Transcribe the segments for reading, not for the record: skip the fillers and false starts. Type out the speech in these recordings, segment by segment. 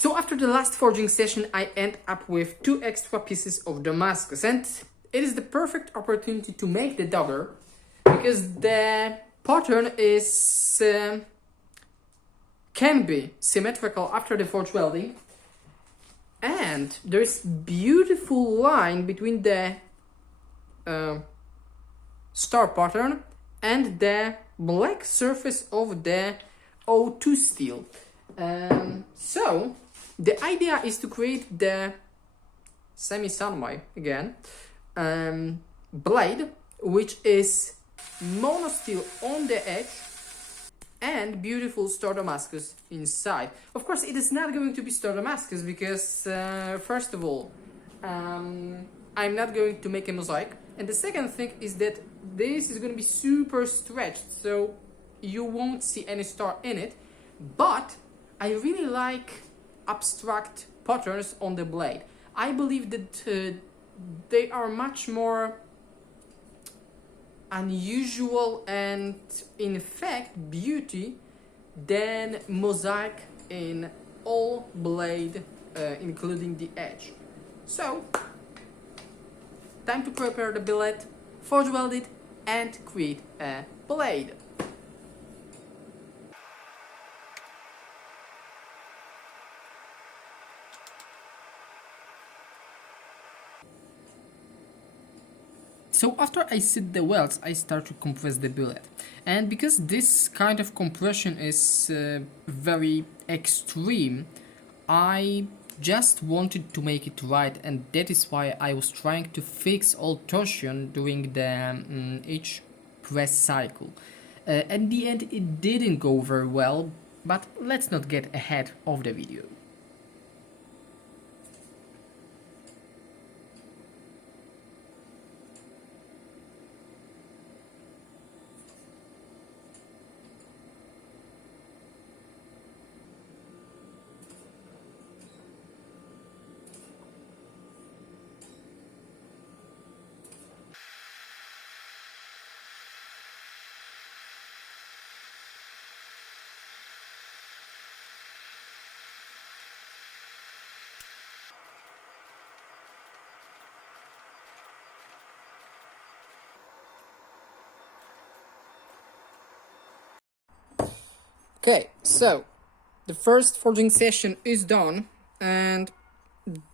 So after the last forging session, I end up with 2 extra pieces of Damascus, and it is the perfect opportunity to make the dagger, because the pattern is can be symmetrical after the forge welding, and there's beautiful line between the star pattern and the black surface of the O2 steel. So the idea is to create the semi-samurai again blade, which is mono steel on the edge and beautiful star Damascus inside. Of course, it is not going to be star Damascus because first of all, I'm not going to make a mosaic, and the second thing is that this is going to be super stretched, so you won't see any star in it. But I really like abstract patterns on the blade. I believe that they are much more unusual and in fact beauty than mosaic in all blade, including the edge. So time to prepare the billet, forge weld it, and create a blade. So after I set the welds, I start to compress the billet. And because this kind of compression is very extreme, I just wanted to make it right, and that is why I was trying to fix all torsion during the each press cycle. At the end it didn't go very well, but let's not get ahead of the video. Okay, so the first forging session is done, and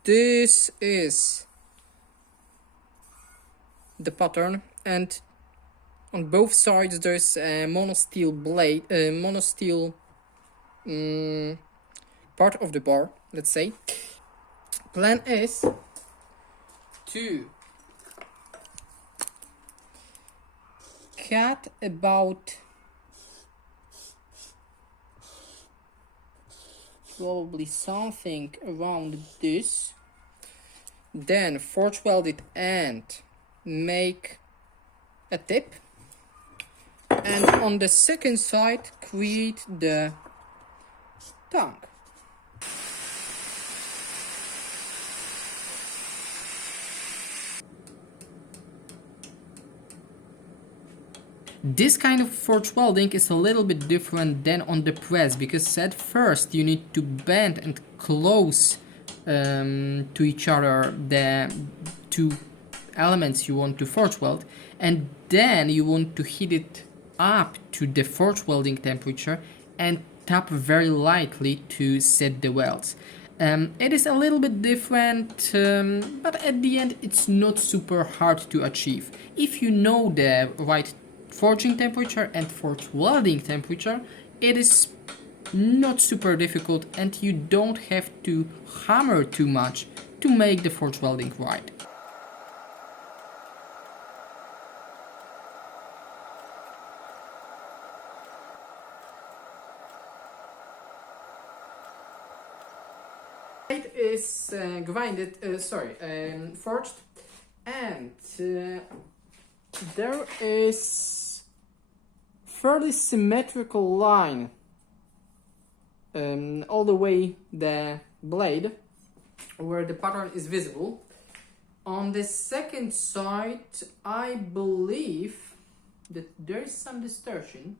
this is the pattern, and on both sides there's a mono steel blade, mono steel part of the bar, let's say. Plan is to cut about probably something around this, then forge weld it and make a tip, and on the second side create the tongue. This kind of forge welding is a little bit different than on the press, because at first you need to bend and close to each other the two elements you want to forge weld, and then you want to heat it up to the forge welding temperature and tap very lightly to set the welds. It is a little bit different, but at the end it's not super hard to achieve. If you know the right forging temperature and forge welding temperature, it is not super difficult, and you don't have to hammer too much to make the forge welding right. It is forged, and there is fairly symmetrical line all the way the blade where the pattern is visible. On the second side, I believe that there is some distortion,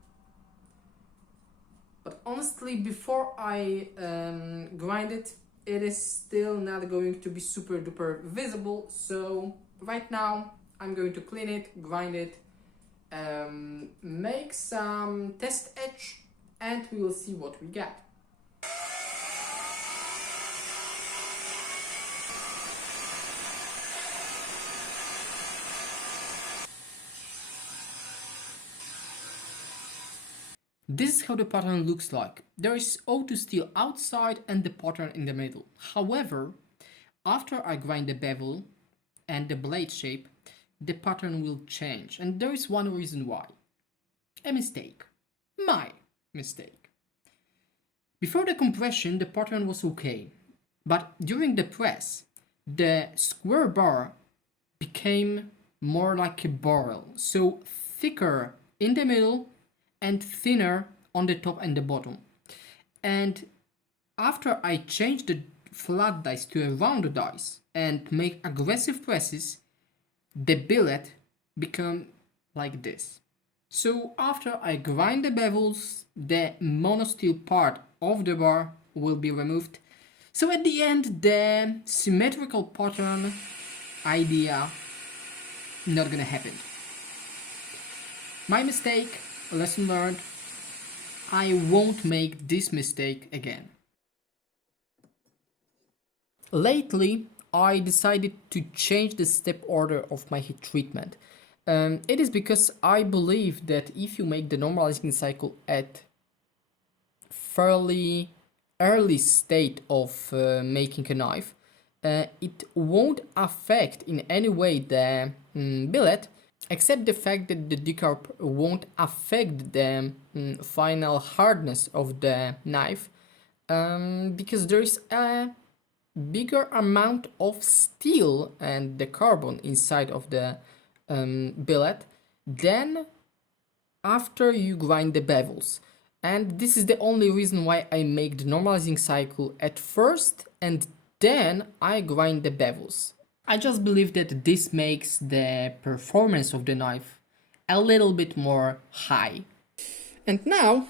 But honestly, before I grind it, it is still not going to be super duper visible. So right now I'm going to clean it, grind it, make some test etch, and we will see what we get. This is how the pattern looks like. There is O2 steel outside and the pattern in the middle. However, after I grind the bevel and the blade shape, the pattern will change. And there is one reason why. A mistake. My mistake. Before the compression, the pattern was okay. But during the press, the square bar became more like a barrel. So thicker in the middle and thinner on the top and the bottom. And after I changed the flat dice to a round dice and make aggressive presses, the billet become like this. So after I grind the bevels, the monosteel part of the bar will be removed. So at the end, the symmetrical pattern idea not gonna happen. My mistake, lesson learned. I won't make this mistake again. Lately, I decided to change the step order of my heat treatment. It is because I believe that if you make the normalizing cycle at fairly early state of making a knife, it won't affect in any way the billet, except the fact that the decarb won't affect the final hardness of the knife, because there is a bigger amount of steel and the carbon inside of the billet than after you grind the bevels. And this is the only reason why I make the normalizing cycle at first and then I grind the bevels. I just believe that this makes the performance of the knife a little bit more high. And now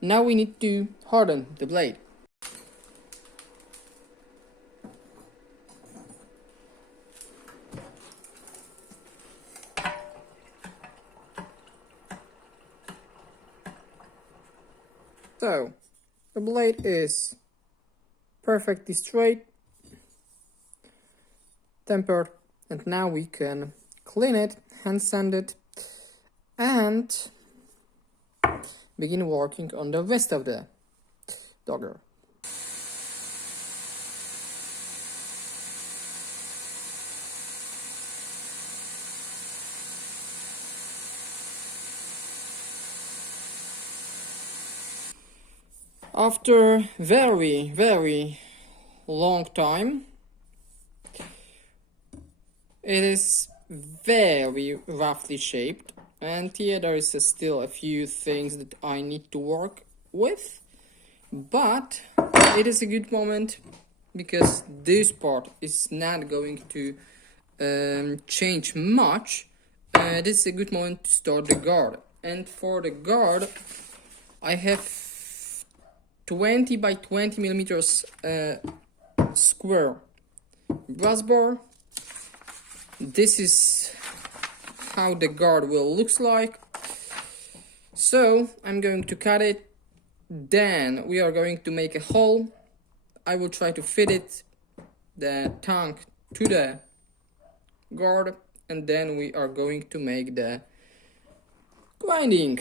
we need to harden the blade. So, the blade is perfectly straight, tempered, and now we can clean it, hand sand it, and begin working on the rest of the Dagger. After very long time, it is very roughly shaped, and here there is still a few things that I need to work with, but it is a good moment because this part is not going to change much. This is a good moment to start the guard, and for the guard I have 20 by 20 millimeters square brass bar. This is how the guard will looks like. So I'm going to cut it, then we are going to make a hole. I will try to fit it, the tongue, to the guard, and then we are going to make the grinding.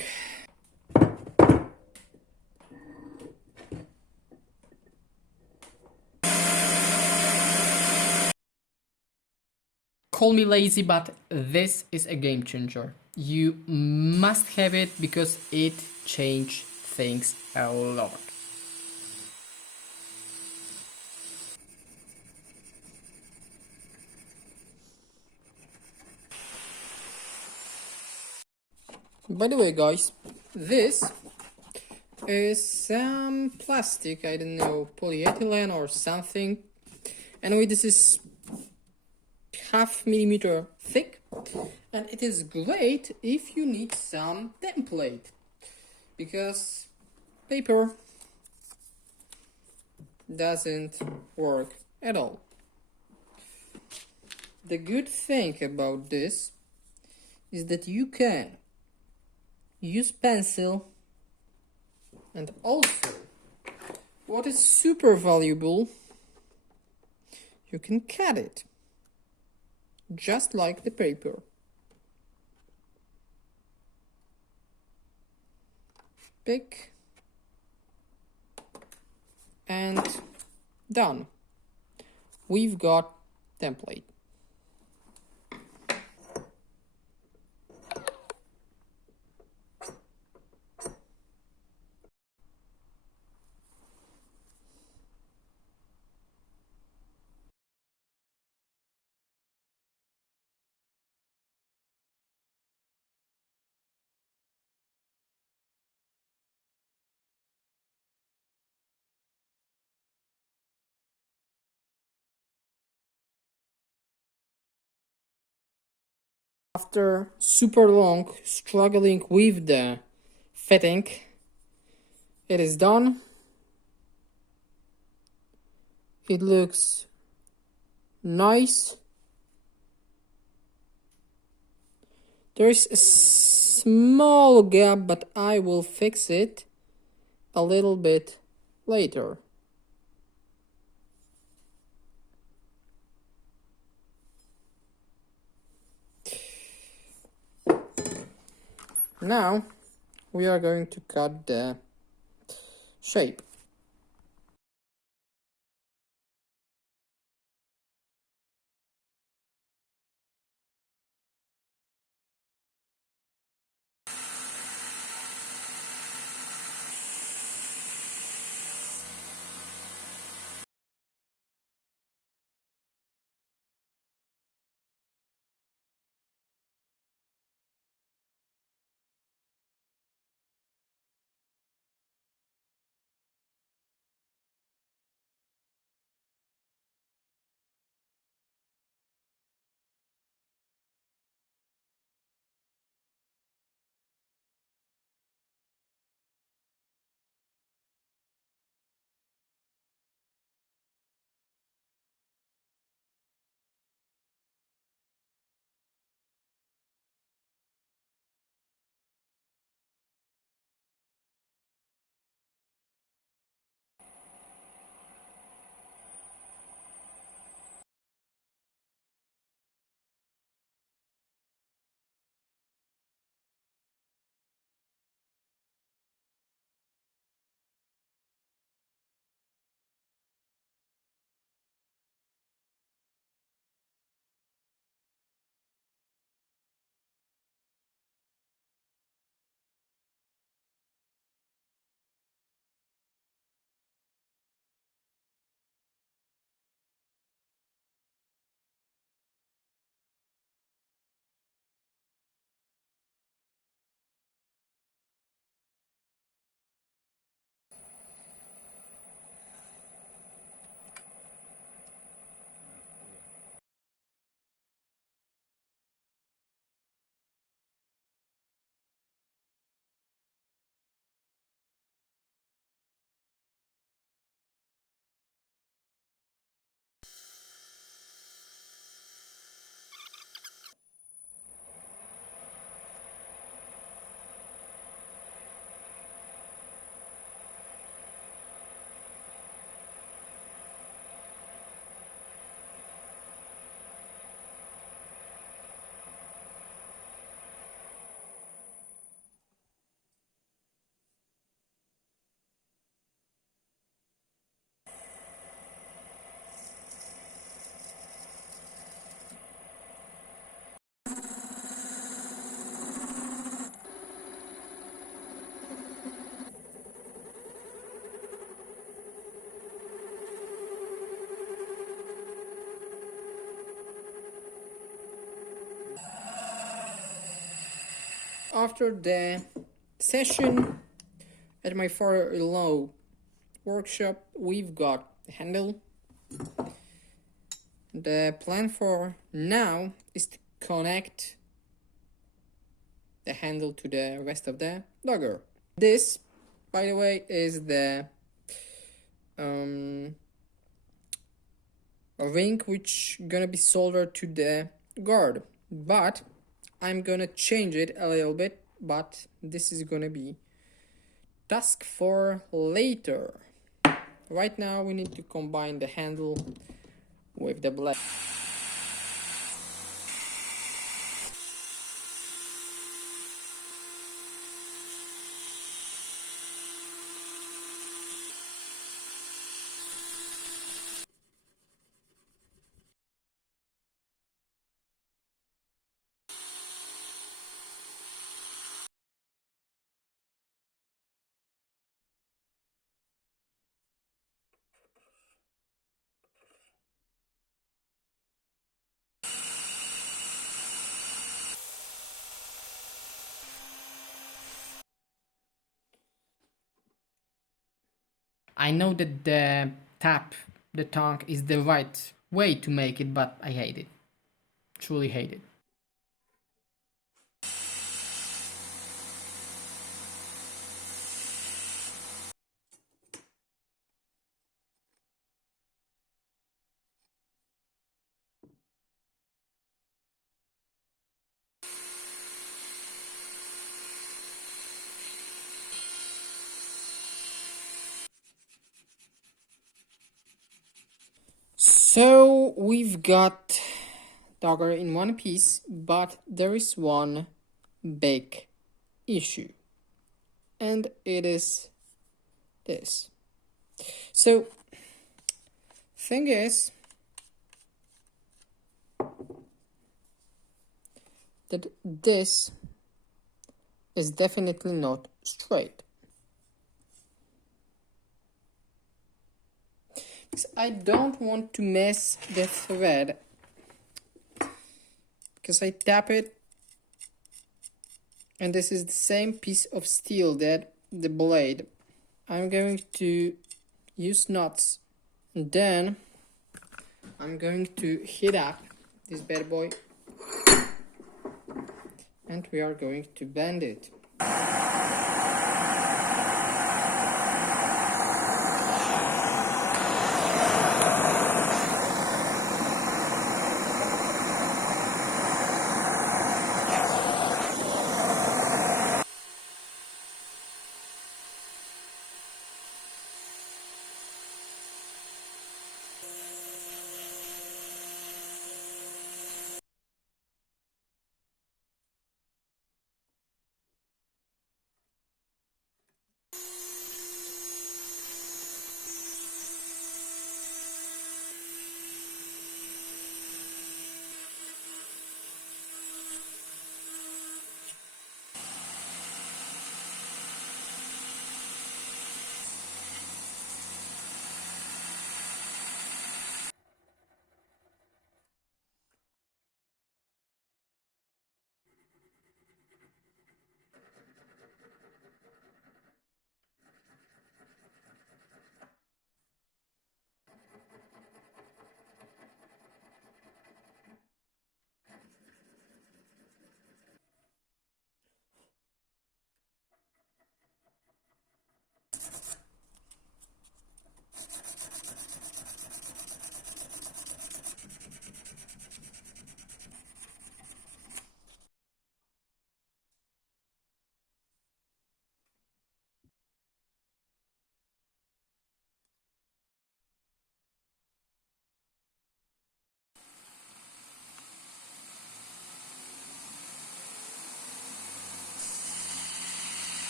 Call me lazy, but this is a game changer. You must have it because it changed things a lot. By the way, guys, this is some plastic, I don't know, polyethylene or something. Anyway, this is half millimeter thick, and it is great if you need some template, because paper doesn't work at all. The good thing about this is that you can use pencil, and also what is super valuable, you can cut it just like the paper. Pick and done. We've got template. After super long struggling with the fitting, it is done. It looks nice. There is a small gap, but I will fix it a little bit later. Now we are going to cut the shape. After the session at my father-in-law workshop, we've got the handle. The plan for now is to connect the handle to the rest of the Dagger. This by the way, is the ring which gonna be soldered to the guard, but I'm gonna change it a little bit, but this is gonna be task for later. Right now we need to combine the handle with the blade. I know that the tongue is the right way to make it, but I hate it. Truly hate it. So we've got Dagger in one piece, but there is one big issue, and it is this. So, thing is that this is definitely not straight. Because I don't want to mess the thread, because I tap it, and this is the same piece of steel that the blade. I'm going to use knots, and then I'm going to heat up this bad boy, and we are going to bend it.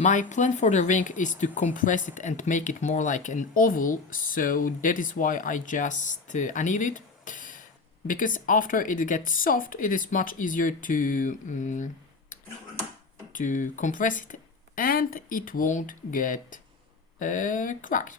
My plan for the ring is to compress it and make it more like an oval, so that is why I just anneal it. Because after it gets soft, it is much easier to compress it, and it won't get cracked.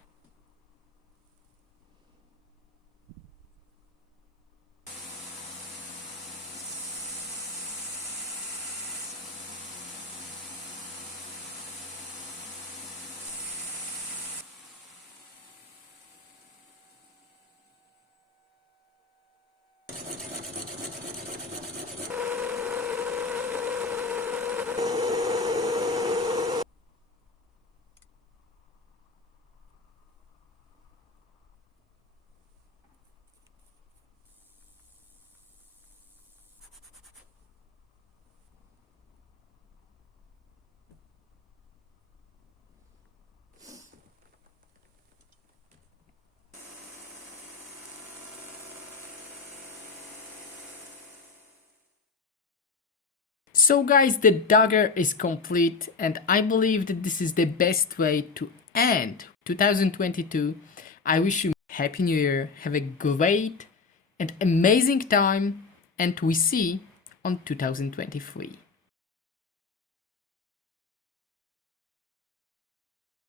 So guys, the Dagger is complete, and I believe that this is the best way to end 2022. I wish you Happy New Year, have a great and amazing time, and we see on 2023.